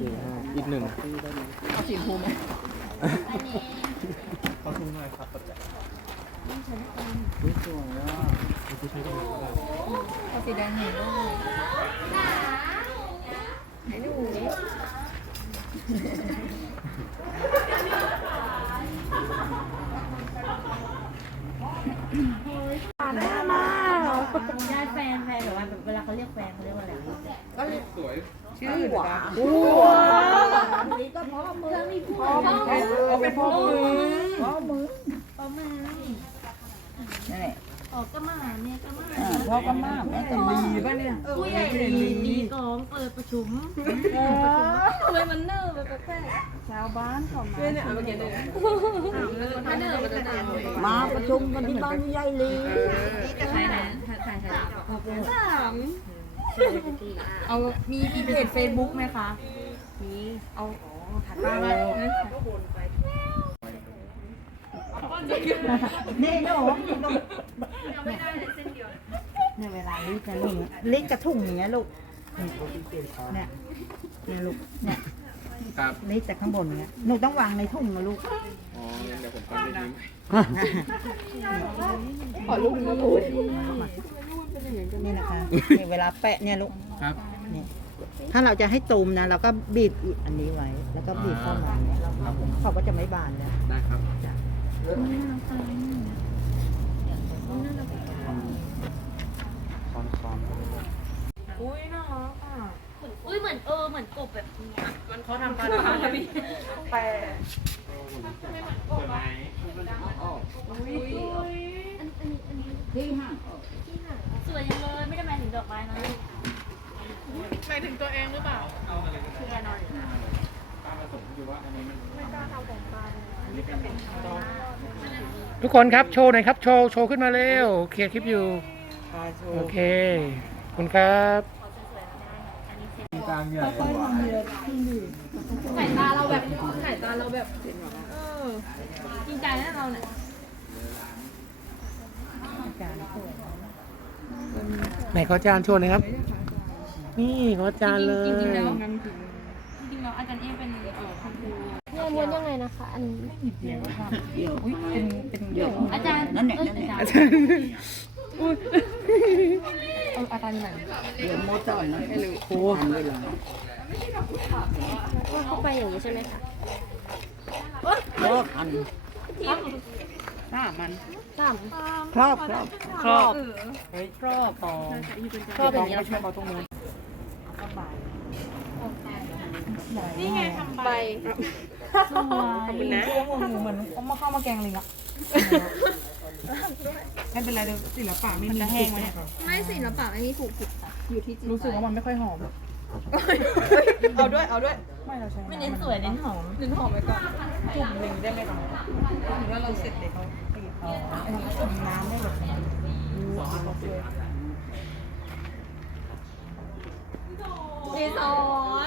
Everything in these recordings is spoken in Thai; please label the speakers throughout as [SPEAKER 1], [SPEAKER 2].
[SPEAKER 1] อีกหนึ่ง
[SPEAKER 2] เอาสีฟูไหม
[SPEAKER 1] ขอทุ่งหน่อยครับปัจจัย
[SPEAKER 3] สวยอ่ะ
[SPEAKER 1] ที่ใช้ได้
[SPEAKER 2] เอาสีแดงหน่อยด้วยไหนดูได้มากได้แฟนหรือว่าเวลาเขาเรียกแฟนเขาเรียกว่าอะไรก็เรียกสวยชื่อหวานนี่ก็พ่อมือมีพ่อเอาเป็นพ่อมือพ่อมือนี่นออกก็มาเนี่ยก็มาพ่อก็มาแม่ก็มาดีป่ะเนี่ยผู้ใหญ่ดีกองเปิดประชุมเลยมันเนิ่มแบบแค่ชาวบ้านเขามาเนี่ยเอาไปเก็บเลยมาประชุมกันที่บ้านใหญ่เลยใครนะใครเอามีเพจ Facebook ไหมคะมีเอาถัดมานี่หนูเนี่ยเวลารีดนะลูกรีดกระถุงอย่างเงี้ยลูกเนี่ยลูกเนี่ยรีดจากข้างบนเงี้ยหนูต้องวางในถุงนะลูก
[SPEAKER 1] อ๋อเดี๋ยวผมทำนิดนึง
[SPEAKER 2] ขอลูกนะลูก
[SPEAKER 3] นี่นะคะนี่เวลาแปะเนี่ยลูก
[SPEAKER 1] ครับ
[SPEAKER 3] นี่ถ้าเราจะให้ตูมนะเราก็บีบอันนี้ไว้แล้วก็บีบเข้ามาเนี่ยเขาก็จะไม่บานเลย
[SPEAKER 1] ได้ครับคอน
[SPEAKER 2] อุ้ยน่ารักอ่ะอุ้ยเหมือนเหมือนกบแบบมันเขาทำกันนะพี่แต่สวยยังเลยไม่ได้หมายถึงดอกไม้นะหมายถึงตัวเองหรือเปล่าคือแน่นอนอยู่นะไม่กล้าทำของปลา
[SPEAKER 4] ทุกคนครับโชว์หน่อยครับโชว์ขึ้นมาเร็วเคลียร์คลิปอยู่โอเคขอบคุณครับ
[SPEAKER 1] กลางใหญ่
[SPEAKER 2] สายตาเราแบบจริงใจนะเราเนี่ย
[SPEAKER 4] ไหนขอจานโชว์หน่อยครับ นี่ขอจานเลย
[SPEAKER 2] จริงๆแล้วอาจารย์เอเป็นคุณครู
[SPEAKER 5] เรียนวนยังไงนะคะอันนี้
[SPEAKER 2] เป็นเดี่ยวอาจารย์นั่นเนี่ยอาจารย์อาจารย์ไหน
[SPEAKER 3] เดี๋ยวโมจอนนะให้เลยโอ้ทันเวลา
[SPEAKER 5] ว่าเข้าไปอย่างนี้ใช่ไหมคะ
[SPEAKER 3] ครอบอัน
[SPEAKER 2] หน้ามัน
[SPEAKER 5] สาม
[SPEAKER 3] ครอบ
[SPEAKER 2] ครอบครอบอย่างนี้เราช่วยเขาตรงนู้นนี่ไงทำใบขอบคุณนะเหมือนเอามาเข้ามาแกงเลยอ่ะไม่เป็นไรเดี๋ยวศิลปะไม่มีแห้งไว้เนี่ยไม่ศิลปะไม่มีผูกผิดอยู่ที่รู้สึกว่ามันไม่ค่อยหอมเอาด้วยไม่เราใช้ไม่เน้นสวยเน้นหอมไปก่อนจุ่มหนึ่งได้ไหมคะถึงว่าเราเสร็จเลยเขาอันนี้จุ่มน้ำได้แบบดีสอน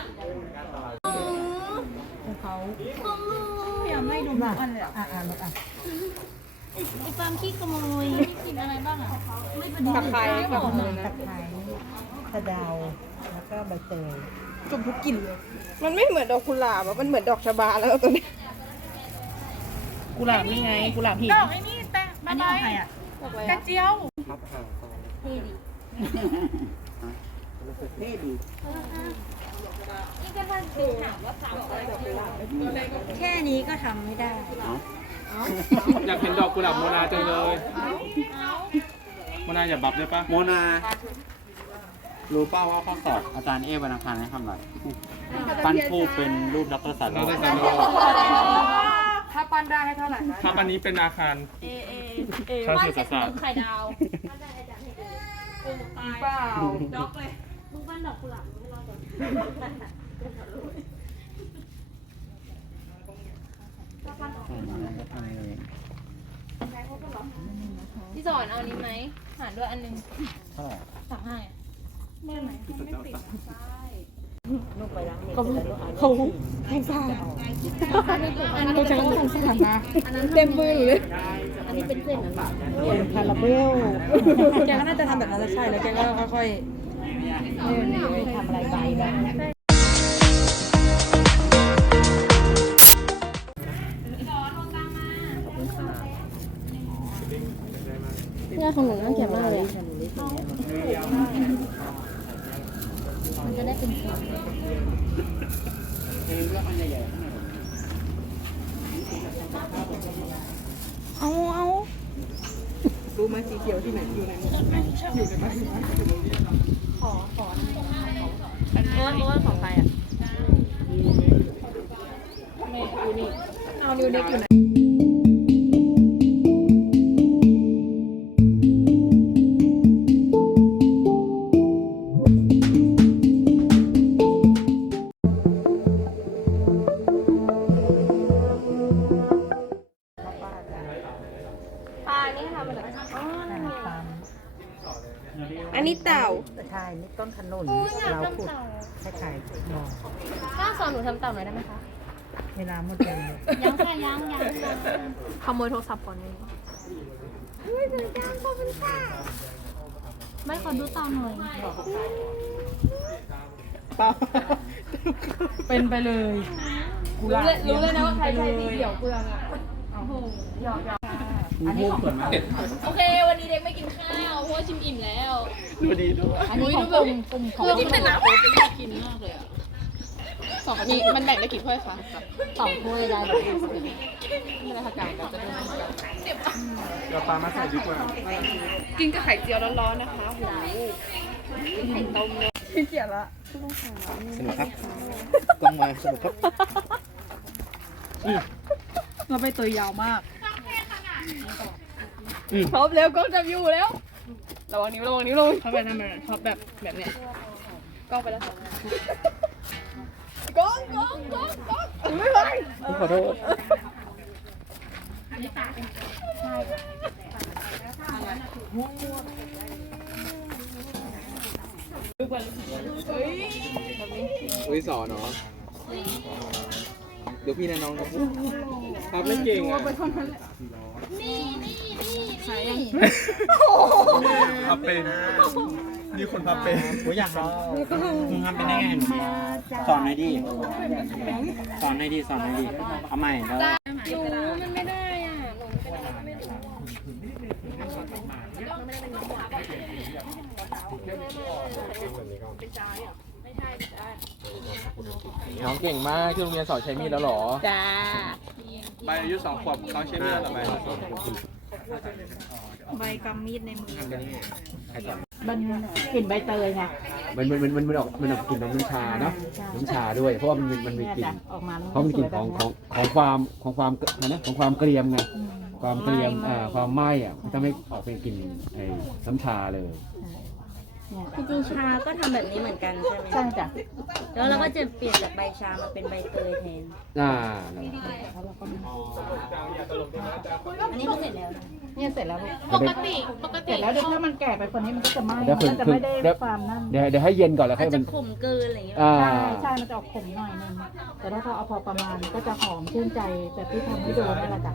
[SPEAKER 2] ของเขาพยายามไม่ดูทุกอันเลยอ่ะลูกอ่ะ
[SPEAKER 5] ไอ้ฟาร์มขี้ขโมยกินอะไรบ้างอ่ะไม่เป็น
[SPEAKER 2] ตะไคร้แบบ
[SPEAKER 3] ตะไคร้สะเดาแล้วก็ใบเตย
[SPEAKER 2] จุ่มทุกกลิ่นเลยมันไม่เหมือนดอกกุหลาบมันเหมือนดอกชบาแล้วตัวนี้กุหลาบนี่ไงกุหลาบหินดอกไอ้นี่แต่อันนี้ของใครอ่ะกระเจียว
[SPEAKER 3] เท่ดี
[SPEAKER 5] นี่ก็ถ้าดูถามว่าทำอะไรแบบแค่นี้ก็ทำไม่ได้
[SPEAKER 1] อยากเห็นดอกกุหลาบโมนาจังเลยโมนาอย่าบับได้ปะ
[SPEAKER 6] โมนารู้เป้าว่าข้อสอบอาจารย์เอวันอังคารให้ทำอะไรปั้นคู่เป็นรูปดรสันโล
[SPEAKER 2] ถ้าปั้นได้ให้เท่าไหร่
[SPEAKER 1] ครับอันนี้เป็นอาคารข้าวเศรษฐศาสตร์
[SPEAKER 5] ไข่ดาว
[SPEAKER 2] เปล่า
[SPEAKER 5] ดอกเลยมึงบ้านดอกกุหลาบไม่รอดก่อนพี่สอนเอานี้ไหมหารด้วยอันนึงสั่งให้เมื่อไหร่ไม่ติด
[SPEAKER 2] เขาแทงซ่าเขาใช้คำว่าแทงซ่ามาเต็มมือเลย
[SPEAKER 5] อันนี้เป็นเส้นนะ
[SPEAKER 3] คาราเบล
[SPEAKER 2] แกก็น่าจะทำแบบนั้นใช่แล้วแกก็ค่อยๆ
[SPEAKER 3] ทำอะไรไปบ้าง
[SPEAKER 6] เลือกอันใหญ่ๆข้างใน
[SPEAKER 2] รู้ไหมสีเขียวที่ไหนอยู่ไหนอยู่ในบ้าน
[SPEAKER 5] โอ้ยของใครอ่ะ
[SPEAKER 2] เอานิวเน็กอยู่ไหน
[SPEAKER 5] ปลานี่ทำอะไรอ๋อ
[SPEAKER 3] นั่นตาม
[SPEAKER 2] อันนี้เต่า
[SPEAKER 3] ใช่นี่ต้นขนุนเราขุดให้ขายหน่อ
[SPEAKER 5] ป้าสอนหนูทำเต่าหน่อยได้ไหมคะ
[SPEAKER 3] เวลาหมดยัง
[SPEAKER 5] ยังค่ะยังขโมยโทรศัพท์ก่อนเลยไม่ขอดูเต่าหน่อย
[SPEAKER 2] เป็นไปเลย
[SPEAKER 5] รู้เลยนะว่าใครใช้สีเขียวเปลืองอ่ะ
[SPEAKER 6] อันนี้ส่วนมาก
[SPEAKER 5] โอเค วันนี้เด็กไม่กินข้าวเพราะว่าชิมอิ่มแล้ว
[SPEAKER 6] ดูดีด้วย
[SPEAKER 3] อันนี้ของกลุ่มของ
[SPEAKER 5] คือที่เป็นน้ำ
[SPEAKER 2] กินมากเลยอ่ะสองนี้มันแบ่งได้กี่ถ้วยคะ
[SPEAKER 3] 2 ถ้วยได้เลย
[SPEAKER 2] ไม่ได้ค่ะไก่กับจะดูเหมือนกัน
[SPEAKER 1] เราปลามาใส่ดีกว่า
[SPEAKER 2] กินกับไข่เจียวร้อนๆนะคะโหไข่ต้มเลยพี่เกียรละ
[SPEAKER 6] สนุกครับกล้องมาสนุกครับ
[SPEAKER 2] เราไปตัวยาวมากพบเร็วกล้องจับอยู่แล้วระวังนิ้วระวังนิ้วลงเขาไปทำแบบพบแบบเนี้ยกล้องไปแล้วกล้องไม่ไหว
[SPEAKER 6] ขอโทษ
[SPEAKER 1] อุ้ยสอนเนาะเดี๋ยวพี่นะน้องครับครับไม่เก่งอ่ะ พับเป็นนี่คนพับเป็น
[SPEAKER 6] ผมอยากลองมึงทำเป็นได้ไงสอนหน่อยดิสอนหน่อยดิเอาใหม่แล้ว
[SPEAKER 5] หนูมันไม่ได้อ่ะหนูไม่ได้ไม่รู้
[SPEAKER 1] น้องเก่งมากที่โรงเรียนสอนใช้มีดแล้วหรอ
[SPEAKER 2] จ้า
[SPEAKER 1] ใบอายุ2 ขวบเขาใช้มีดแล้วใบ
[SPEAKER 2] ใบกำมีดในมือ
[SPEAKER 3] มันกลิ่นใบเตยไง
[SPEAKER 6] มันออกกลิ่นน้ำชาเนาะน้ำชาด้วย เพราะว่ามันมีกลิ่น
[SPEAKER 3] ออกมา
[SPEAKER 6] เพราะมันกลิ่นของความนะของความเกรียมไงความเกรียมความไหม้อ่ะมันจะไม่ออกเป็นกลิ่นน้ำชาเลย
[SPEAKER 7] จริงๆชาก็ทำแบบนี้เหมือนกันใช่ไหม
[SPEAKER 3] ใช่จ้ะ
[SPEAKER 7] แล้วเราก็จะเปลี่ยนจากใบชามาเป็นใบเตยแทน อันนี้ก็เสร็จแล้วนะ
[SPEAKER 3] เนี่ยเสร็จแล้วลูก
[SPEAKER 5] ปกติ
[SPEAKER 3] เสร็จแล้วเดี๋ยวถ้ามันแก่ไปคนนี้มันก็จะไหม้
[SPEAKER 6] เดี๋ยว
[SPEAKER 3] มันจะไม่ได้ความนั่น
[SPEAKER 6] เดี๋ยวให้เย็นก่อนแล้ว
[SPEAKER 7] อา
[SPEAKER 6] ค่อ
[SPEAKER 7] จ
[SPEAKER 6] ย
[SPEAKER 7] จะ
[SPEAKER 6] มัน
[SPEAKER 7] ขมเกินอะไรอย่างเงี้ย
[SPEAKER 3] ใช่มันจะออกขมหน่อยนึงแต่ถ้าเอาพอประมาณก็จะหอมชื่นใจแบบที่ทำให้ดูนี่แหละจ้ะ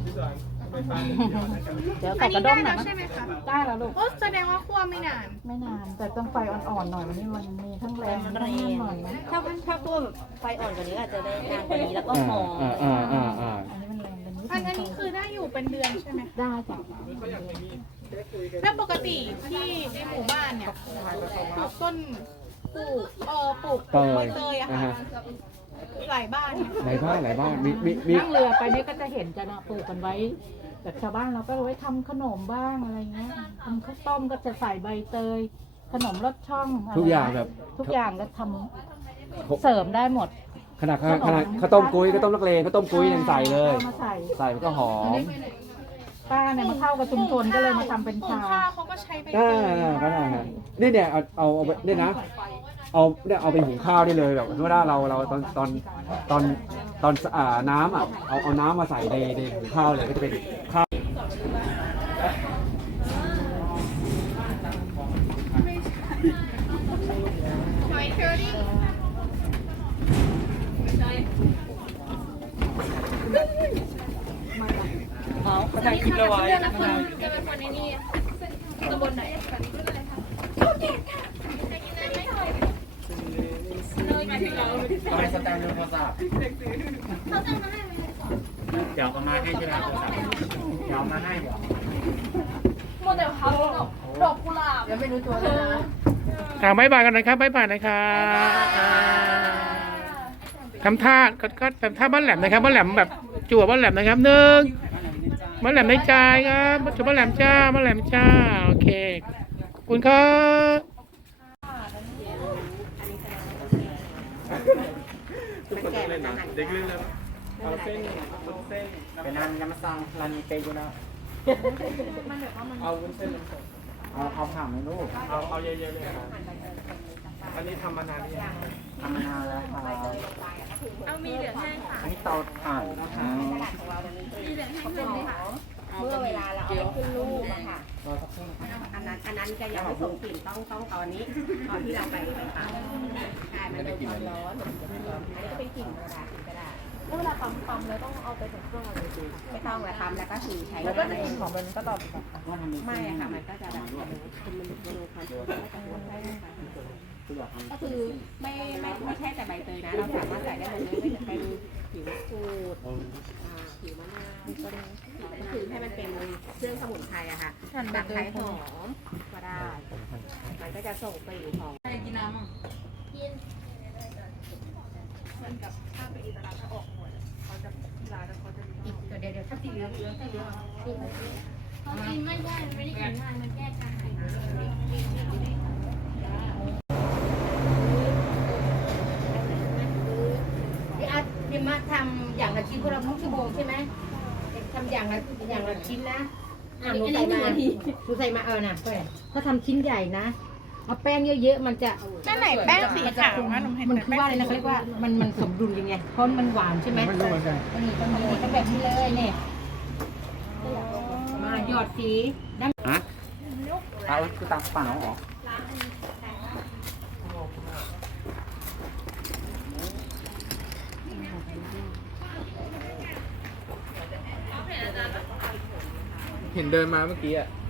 [SPEAKER 3] เดี๋ยวใส่กระด้งหน่อยนะได้แล้วลูก
[SPEAKER 2] โอ้แสดงว่าคั่วไม่นาน
[SPEAKER 3] ไม่นานแต่ต้องไฟอ่อนๆหน่อยวันนี้มันมีทั้งแรงทั้งน้ำหน่อยนะ
[SPEAKER 7] ถ้าตัวแบบไฟอ่อนกว่านี้อาจจะได้นานกว่านี้แล้วก็หอม
[SPEAKER 3] อันนี้มันแรงเป็นนิด
[SPEAKER 2] อันนี้คือได้อยู่เป็นเดือนใช่ไหม
[SPEAKER 3] ได้จ้ะ
[SPEAKER 2] แล้วปกติที่ในหมู่บ้านเนี่ยปลูกต้นปลูกใบเตยอะค่ะหลายบ้านเนี่ย
[SPEAKER 6] หลายบ้านมี
[SPEAKER 3] นั่งเรือไปนี่ก็จะเห็นจะปลูกกันไว้แบบชาวบ้านเราก็เอาไว้ทำขนมบ้างอะไรเงี้ยทำข้าวต้มก็จะใส่ใบเตย ขนมรสช่องะไร
[SPEAKER 6] ทุกอย่างแบบ
[SPEAKER 3] ทุกอย่างก็ทำเสริมได้หมด
[SPEAKER 6] ขนาดข้าวต้มกุ้ยข้าวต้มนักเลงข้าวต้มกุ้ยยังใส่เลย
[SPEAKER 3] อามาใส่
[SPEAKER 6] ใส่มันก็หอม
[SPEAKER 3] ป้าเนี่ยมาเข้ากับชุมชนก็เลยมาทำเป็น
[SPEAKER 2] ปลูก
[SPEAKER 3] ชา
[SPEAKER 2] ข้าวเขาก็ใช้ใบเต
[SPEAKER 6] ก็
[SPEAKER 2] ย
[SPEAKER 6] ได้ฮะนี่เนี่ยเอาเนี่ยนะเอาไปหุงข้าวได้เลยแบบเมื่อเราตอนน้ำเอาน้ำมาใส่ในหุงข้าวเลยก็จะเป็นข้าว
[SPEAKER 5] ถ่ายคลิปเราไว้จะเป็นคนในนี่ตำบลไหน
[SPEAKER 6] ต้องให้สแตมป์โทรศัพท์เดี๋ยวเอามาให้ใช่ไหมโทรศัพท์เดี๋ยวเอามาให้บอก
[SPEAKER 5] โมเดลเขาดอกกุหลาบ
[SPEAKER 3] ยังไม่รู้ตัวเลยนะ
[SPEAKER 4] บ๊ายบายกันหนะครับบ๊ายบายนะครับทำท่าก็ทำท่าบ้านแหลมนะครับบ้านแหลมแบบจั่วบ้านแหลมนะครับหนึ่งบ้านแหลมในใจครับจั่วบ้านแหลมจ้าบ้านแหลมจ้าโอเคขอบคุณครับ
[SPEAKER 1] ทุกคนต้องเล่นนะเด็กเล่นแล้วเอาเส้น
[SPEAKER 6] เป็นอันน้ำซังร้านนี้เปย์อยู่นะ
[SPEAKER 1] เอาวุ้นเส้นลงสด
[SPEAKER 6] เอาผ่านไหมลูก
[SPEAKER 1] เอาเยอะๆเลยครับอันนี้ทำมานานหรือยัง
[SPEAKER 6] ทำมานานแล้วครับ
[SPEAKER 5] เอามีเหลืองแห้งค่ะ
[SPEAKER 6] อันนี้เตาถ่านนะคะ
[SPEAKER 5] มีเหลืองแห้งเลยค่ะ
[SPEAKER 7] เมื่อเวลาเราเอาไปขึ้นรูปอะค่ะ
[SPEAKER 6] รอสักครู่
[SPEAKER 7] อันนั้นจะยังไม่ส่งกลิ่นต้องตอนนี้ ตอนที่เราไปทำใช่มันโดนความร้อนอันนี้ก็เป็นกลิ่นกระดาษ
[SPEAKER 5] แล้วเวลาปั๊มแล้วต้องเอาไปใส่เครื่องอะไรดู
[SPEAKER 7] ไม่ต้องละทำแล้วก็คือใช้
[SPEAKER 2] แล้วก็จะกินของเป็นก็ตอบ
[SPEAKER 6] ว่าทำ
[SPEAKER 7] ไม่อะค่ะมันก็จะแบบคือมันดูความสดก็จะวนได้ก็คือไม่ใช่แต่ใบเตยนะ เราสามารถใส่ได้หมดเลยไม่ว่าจะเป็นผิวสูตรผิวมะนาวก็คือให้มันเป็นเครื่องสมุนไพรอะค่ะตะไคร้หอมก็ได้ มันก็จะส่งกลิ่นของ
[SPEAKER 2] กินน้ำอ่ะ
[SPEAKER 7] เดี๋ยวถ้าสีเหลือง
[SPEAKER 5] เขากินไม่ได้มันไม่ได้กินง่ายมันแก้กระหาย
[SPEAKER 7] พี่อาร์ตพี่มาทำอย่างละชิ้นพวกเราทุกชั่วโมงใช่ไหมทำอย่างละชิ้นนะหนูใส่มานะถ้าทำชิ้นใหญ่นะเอาแป้งเยอะๆมันจะ
[SPEAKER 2] นั่นไหนแป้งสีขาวนะหนูเห็น
[SPEAKER 7] มันคือว่าอะไรนะเขาเรียกว่ามันสมดุลยังไงเพราะมันหวานใช่ไหมไม่รู้เหมือนกันนี่ต้องแบบนี้เลยเนี่ยมาหยอดสีด้าน
[SPEAKER 6] ฮะเอาคือตามเปล่าเหรอ
[SPEAKER 1] เห็นเดินมาเมื่อกี้อ่ะ